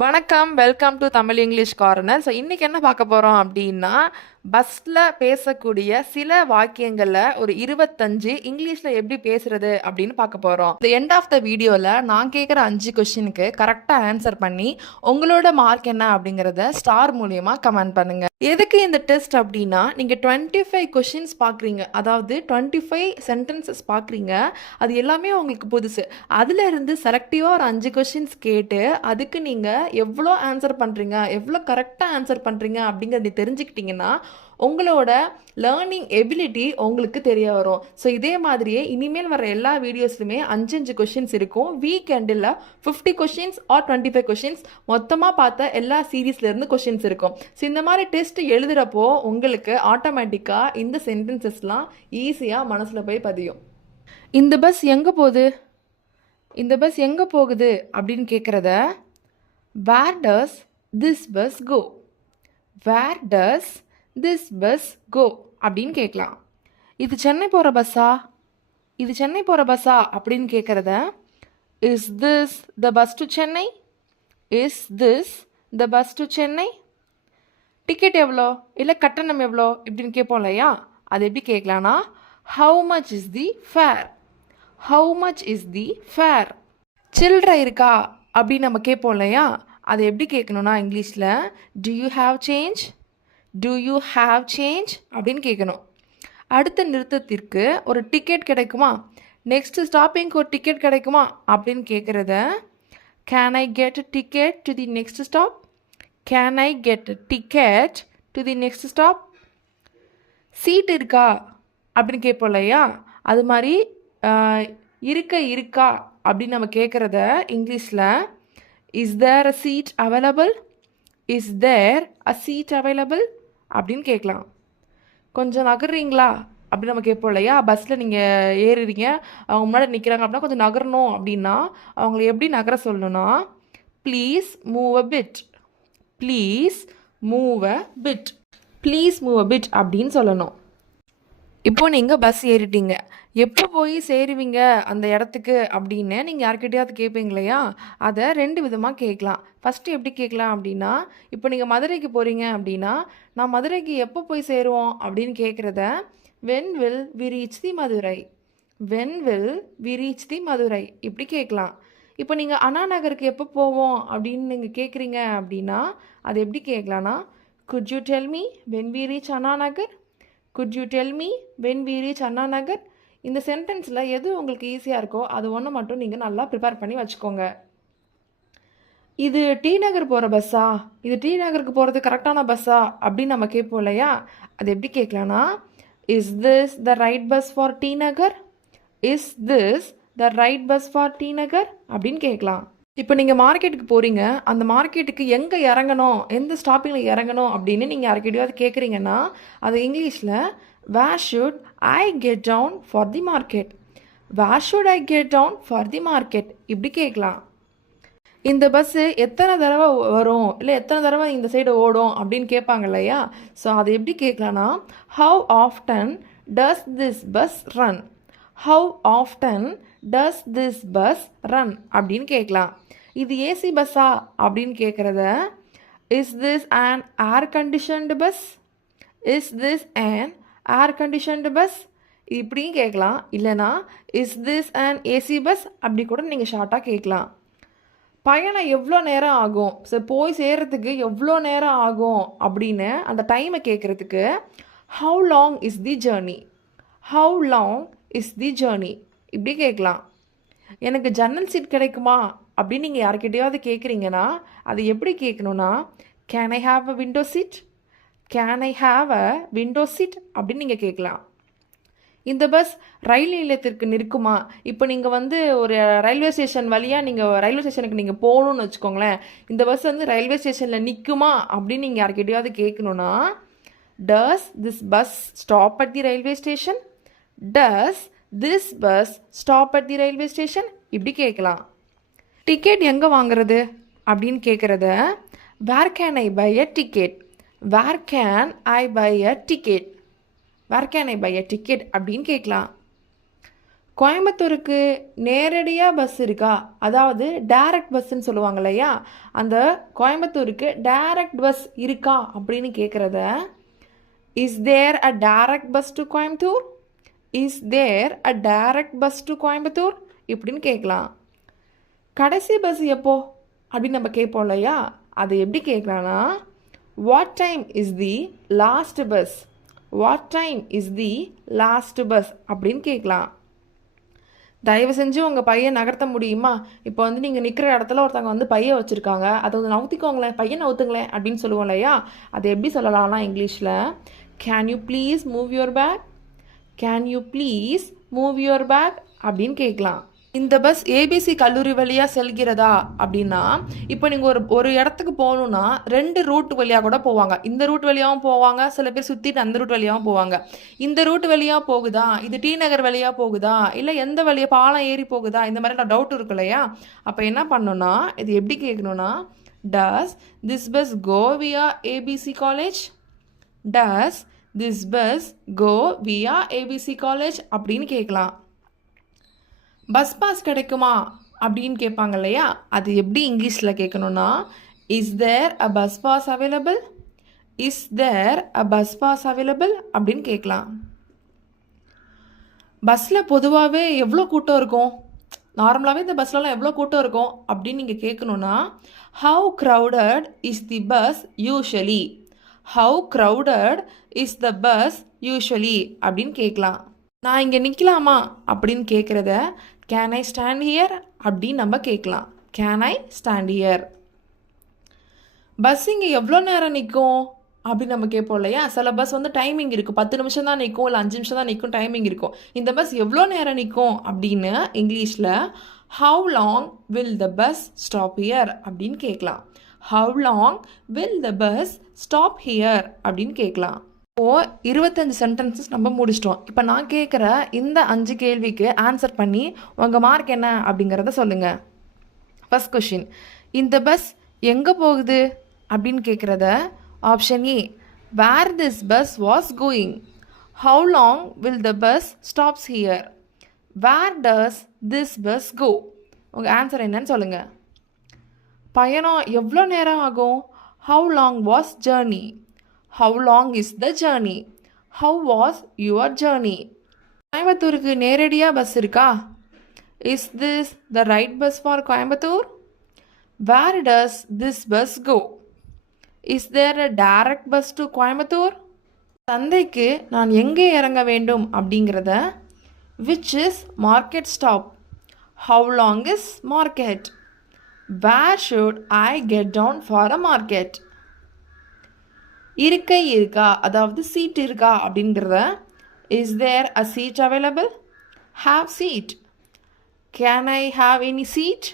வணக்கம். Welcome to Tamil English corner. So இன்றைக்கி என்ன பார்க்க போகிறோம் அப்படின்னா, பஸ்ஸில் பேசக்கூடிய சில வாக்கியங்களில் ஒரு 25 இங்கிலீஷில் எப்படி பேசுறது அப்படின்னு பார்க்க போகிறோம். இந்த எண்ட் ஆஃப் த வீடியோவில் நான் கேட்குற 5 கொஷினுக்கு கரெக்டாக ஆன்சர் பண்ணி உங்களோட மார்க் என்ன அப்படிங்கிறத ஸ்டார் மூலியமாக கமெண்ட் பண்ணுங்கள். எதுக்கு இந்த டெஸ்ட் அப்படின்னா, நீங்கள் 25 கொஷின்ஸ் பார்க்குறீங்க, அதாவது 25 சென்டென்சஸ் பார்க்குறீங்க. அது எல்லாமே உங்களுக்கு புதுசு. அதில் இருந்து செலக்டிவாக ஒரு 5 கொஷின்ஸ் கேட்டு அதுக்கு நீங்கள் எவ்வளோ ஆன்சர் பண்ணுறீங்க, எவ்வளோ கரெக்டாக ஆன்சர் பண்ணுறீங்க அப்படிங்கிறத தெரிஞ்சுக்கிட்டிங்கன்னா உங்களோட லேர்னிங் எபிலிட்டி உங்களுக்கு தெரிய வரும். ஸோ இதே மாதிரியே இனிமேல் வர எல்லா வீடியோஸ்லையுமே 5 கொஷின்ஸ் இருக்கும். வீக்கெண்டில் 50 கொஷின்ஸ் ஆர் 25 கொஷின்ஸ் மொத்தமாக பார்த்த எல்லா சீரீஸ்லேருந்து கொஷின்ஸ் இருக்கும். ஸோ இந்த மாதிரி டெஸ்ட் எழுதுகிறப்போ உங்களுக்கு ஆட்டோமேட்டிக்காக இந்த சென்டென்சஸ்லாம் ஈஸியாக மனசில் போய் பதியும். இந்த பஸ் எங்கே போகுது, இந்த பஸ் எங்கே போகுது அப்படின்னு கேட்குறத where does this bus go, where does this bus go அப்படின்னு கேட்கலாம். இது சென்னை போகிற பஸ்ஸா, இது சென்னை போகிற பஸ்ஸா அப்படின்னு கேட்குறத is this the bus to Chennai, is this the bus to Chennai. Ticket எவ்வளோ இல்லை கட்டணம் எவ்வளோ இப்படின்னு கேட்போம் இல்லையா, அது எப்படி கேட்கலான்னா how much is the fare, how much is the fare. சில்லறை இருக்கா அப்படின்னு நம்ம கேட்போம் இல்லையா, அது எப்படி கேட்கணும்னா இங்கிலீஷில் do you have change, do you have change அப்படின்னு கேட்கணும். அடுத்த நிறுத்தத்திற்கு ஒரு டிக்கெட் கிடைக்குமா, நெக்ஸ்ட் ஸ்டாப்பிங்க்கு ஒரு டிக்கெட் கிடைக்குமா அப்படின்னு கேட்குறத can I get a ticket to the next stop, can I get a ticket to the next stop. Seat இருக்கா அப்படின்னு கேட்போம் இல்லையா, அது மாதிரி இருக்கா அப்படின்னு நம்ம கேட்குறத இங்கிலீஷில் is there a seat available, is there a seat available அப்படின்னு கேட்கலாம். கொஞ்சம் நகர்றீங்களா அப்படின்னு நம்ம கேட்போம் இல்லையா, பஸ்ஸில் நீங்கள் ஏறுறீங்க, அவங்க முன்னாடி நிற்கிறாங்க அப்படின்னா கொஞ்சம் நகரணும் அப்படின்னா அவங்கள எப்படி நகர சொல்லணும்னா please move a bit, please move a bit, please move a bit அப்படின்னு சொல்லணும். இப்போது நீங்கள் பஸ் ஏறிட்டீங்க, எப்போ போய் சேருவீங்க அந்த இடத்துக்கு அப்படின்னு நீங்கள் யார்கிட்டையாவது கேட்பீங்க இல்லையா, அதை 2 விதமாக கேட்கலாம். ஃபஸ்ட்டு எப்படி கேட்கலாம் அப்படின்னா, இப்போ நீங்கள் மதுரைக்கு போகிறீங்க அப்படின்னா நான் மதுரைக்கு எப்போ போய் சேருவோம் அப்படின்னு கேட்குறத when will we reach the Madurai, when will we reach the Madurai இப்படி கேட்கலாம். இப்போ நீங்கள் அண்ணா நகருக்கு எப்போ போவோம் அப்படின்னு நீங்கள் கேட்குறீங்க அப்படின்னா அது எப்படி கேட்கலான்னா could you tell me when we reach Anna Nagar, could you tell me when we reach Anna Nagar. இந்த சென்டென்ஸில் எது உங்களுக்கு ஈஸியாக இருக்கோ அது ஒன்று மட்டும் நீங்கள் நல்லா ப்ரிப்பேர் பண்ணி வச்சுக்கோங்க. இது டி நகர் போகிற பஸ்ஸா, இது டி நகருக்கு போகிறது கரெக்டான பஸ்ஸா அப்படின்னு நம்ம கேட்போம் இல்லையா, அது எப்படி கேட்கலான்னா is this the right bus for T Nagar, is this the right bus for T Nagar அப்படின்னு கேட்கலாம். இப்போ நீங்கள் மார்க்கெட்டுக்கு போகிறீங்க, அந்த மார்க்கெட்டுக்கு எங்கே இறங்கணும், எந்த ஸ்டாப்பிங்கில் இறங்கணும் அப்படின்னு நீங்கள் யாருக்கிட்டையாவது கேட்குறீங்கன்னா அது இங்கிலீஷில் where should I get down for the market, where should I get down for the market இப்படி கேட்கலாம். இந்த பஸ்ஸு எத்தனை தடவை வரும் இல்லை எத்தனை தடவை இந்த சைடு ஓடும் அப்படின்னு கேட்பாங்க இல்லையா, ஸோ அதை எப்படி கேட்கலான்னா how often does this bus run, how often does this bus run அப்படின்னு கேட்கலாம். இது ஏசி பஸ்ஸா அப்படின்னு கேட்குறத is this an air conditioned bus, is this an air conditioned bus இப்படியும் கேட்கலாம். இல்லைனா is this and AC bus அப்படி கூட நீங்கள் ஷார்ட்டாக கேட்கலாம். பயணம் எவ்வளோ நேரம் ஆகும், ஸோ போய் சேர்கிறதுக்கு எவ்வளோ நேரம் ஆகும் அப்படின்னு அந்த டைமை கேட்குறதுக்கு how long is the journey, how long is the journey இப்படி கேட்கலாம். எனக்கு ஜன்னல் சீட் கிடைக்குமா அப்படின்னு நீங்கள் யார்கிட்டையாவது கேட்குறீங்கன்னா அது எப்படி கேட்கணுன்னா can I have a window seat, can I have a window seat அப்படின்னு நீங்கள் கேட்கலாம். இந்த பஸ் ரயில் நிலையத்திற்கு நிற்குமா, இப்போ நீங்கள் வந்து ஒரு ரயில்வே ஸ்டேஷன் வழியாக நீங்கள் ரயில்வே ஸ்டேஷனுக்கு நீங்கள் போகணுன்னு வச்சுக்கோங்களேன், இந்த பஸ் வந்து ரயில்வே ஸ்டேஷனில் நிற்குமா அப்படின்னு நீங்கள் யார்கிட்டையாவது கேட்கணுன்னா does this bus stop at the railway station, does this bus stop at the railway station இப்படி கேட்கலாம். டிக்கெட் எங்கே வாங்குறது அப்படின்னு கேட்குறத where can I buy a ticket, where can I buy a ticket, where can I buy a ticket அப்படின்னு கேட்கலாம். கோயம்புத்தூருக்கு நேரடியாக பஸ் இருக்கா? அதாவது டைரக்ட் பஸ்ஸுன்னு சொல்லுவாங்க இல்லையா? அந்த கோயம்புத்தூருக்கு டைரக்ட் பஸ் இருக்கா அப்படின்னு கேட்குறத is there a direct bus to Coimbatore? Is there a direct bus to Coimbatore இப்படின்னு கேட்கலாம். கடைசி பஸ் எப்போ அப்படின்னு நம்ம கேட்போம் இல்லையா? அதை எப்படி கேட்கலான்னா what time is the last bus? What time is the last bus அப்படின்னு கேட்கலாம். தயவு செஞ்சு உங்கள் பையன் நகர்த்த முடியுமா? இப்போ வந்து நீங்கள் நிற்கிற இடத்துல ஒருத்தவங்க வந்து பையன் வச்சுருக்காங்க, அதை வந்து நவுத்திக்கோங்களேன், பையன் நவுத்துங்களேன் அப்படின்னு சொல்லுவோம் இல்லையா? அதை எப்படி சொல்லலாம்னா இங்கிலீஷில் can you please move your bag? Can you please move your bag அப்படின்னு கேட்கலாம். இந்த பஸ் ஏபிசி கல்லூரி வழியாக செல்கிறதா அப்படின்னா, இப்போ நீங்கள் ஒரு இடத்துக்கு போகணுன்னா 2 ரூட் வழியாக கூட போவாங்க. இந்த ரூட் வழியாகவும் போவாங்க, சில பேர் சுற்றிட்டு அந்த ரூட் வழியாகவும் போவாங்க. இந்த ரூட் வழியாக போகுதா, இது டி நகர் வழியாக போகுதா, இல்லை எந்த வழியாக பாலம் ஏறி போகுதா, இந்த மாதிரி நான் டவுட் இருக்கு இல்லையா? அப்போ என்ன பண்ணணும்னா இது எப்படி கேட்கணும்னா டஸ் this bus go via A B C college? Does this bus go via A B C college அப்படின்னு கேட்கலாம். பஸ் பாஸ் கிடைக்குமா அப்படின்னு கேட்பாங்க இல்லையா? அது எப்படி இங்கிலீஷில் கேட்கணுன்னா is there a bus pass available? Is there a bus pass available அப்படின்னு கேட்கலாம். பஸ்ஸில் பொதுவாகவே எவ்வளோ கூட்டம் இருக்கும்? நார்மலாகவே இந்த பஸ்லலாம் எவ்வளோ கூட்டம் இருக்கும் அப்படின்னு நீங்கள் கேட்கணுன்னா how crowded is the bus usually? How crowded is the bus usually அப்படின்னு கேட்கலாம். நான் இங்கே நிற்கலாமா அப்படின்னு கேட்குறத கேன் ஐ ஸ்டாண்ட் ஹியர் அப்படின்னு நம்ம கேட்கலாம். Can I stand here. Bus இங்கே எவ்வளோ நேரம் நிற்கும் அப்படின்னு நம்ம கேட்போம் இல்லையா? சில பஸ் வந்து டைமிங் இருக்கும், 10 நிமிஷம் தான் நிற்கும், இல்லை 5 நிமிஷம் தான் நிற்கும், டைமிங் இருக்கும். இந்த பஸ் எவ்வளோ நேரம் நிற்கும் அப்படின்னு இங்கிலீஷில் how long will the bus stop here அப்படின்னு கேட்கலாம். How long will the bus stop here அப்படின்னு கேட்கலாம். இப்போது 25 சென்டென்சஸ் நம்ம முடிச்சிட்டோம். இப்போ நான் கேட்குற இந்த 5 கேள்விக்கு ஆன்சர் பண்ணி உங்கள் மார்க் என்ன அப்படிங்கிறத சொல்லுங்கள். ஃபர்ஸ்ட் கொஷின், இந்த பஸ் எங்கே போகுது அப்படின்னு கேட்குறத option A where this bus was going. How long will the bus stops here. Where does this bus go. உங்கள் ஆன்சர் என்னன்னு சொல்லுங்கள். பயணம் எவ்வளோ நேரம் ஆகும்? How long was journey. How long is the journey? How was your journey? கோயம்புத்தூருக்கு நேரடியாக bus இருக்கா? Is this the right bus for Coimbatore? Where does this bus go? Is there a direct bus to Coimbatore? சந்தைக்கு நான் எங்கே இறங்க வேண்டும் அப்படிங்கிறத which is market stop. How long is market? Where should I get down for a market? இருக்கை இருக்கா அதாவது seat இருக்கா அப்படிங்கிறத is there a seat available? Have seat. Can I have any seat?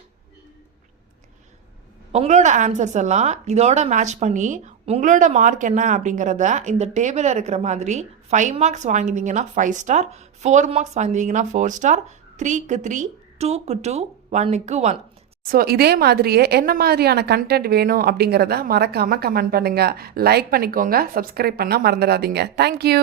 உங்களோட ஆன்சர்ஸ் எல்லாம் இதோட மேட்ச் பண்ணி உங்களோட மார்க் என்ன அப்படிங்கிறத இந்த டேபிளில் இருக்கிற மாதிரி 5 மார்க்ஸ் வாங்கினீங்கன்னா 5 ஸ்டார், 4 மார்க்ஸ் வாங்கினீங்கன்னா 4 ஸ்டார், 3க்கு 3, 2க்கு 2, 1க்கு 1. ஸோ இதே மாதிரியே என்ன மாதிரியான கண்டென்ட் வேணும் அப்படிங்கிறத மறக்காமல் கமெண்ட் பண்ணுங்கள். லைக் பண்ணிக்கோங்க, சப்ஸ்கிரைப் பண்ணால் மறந்துடாதீங்க. தேங்க்யூ.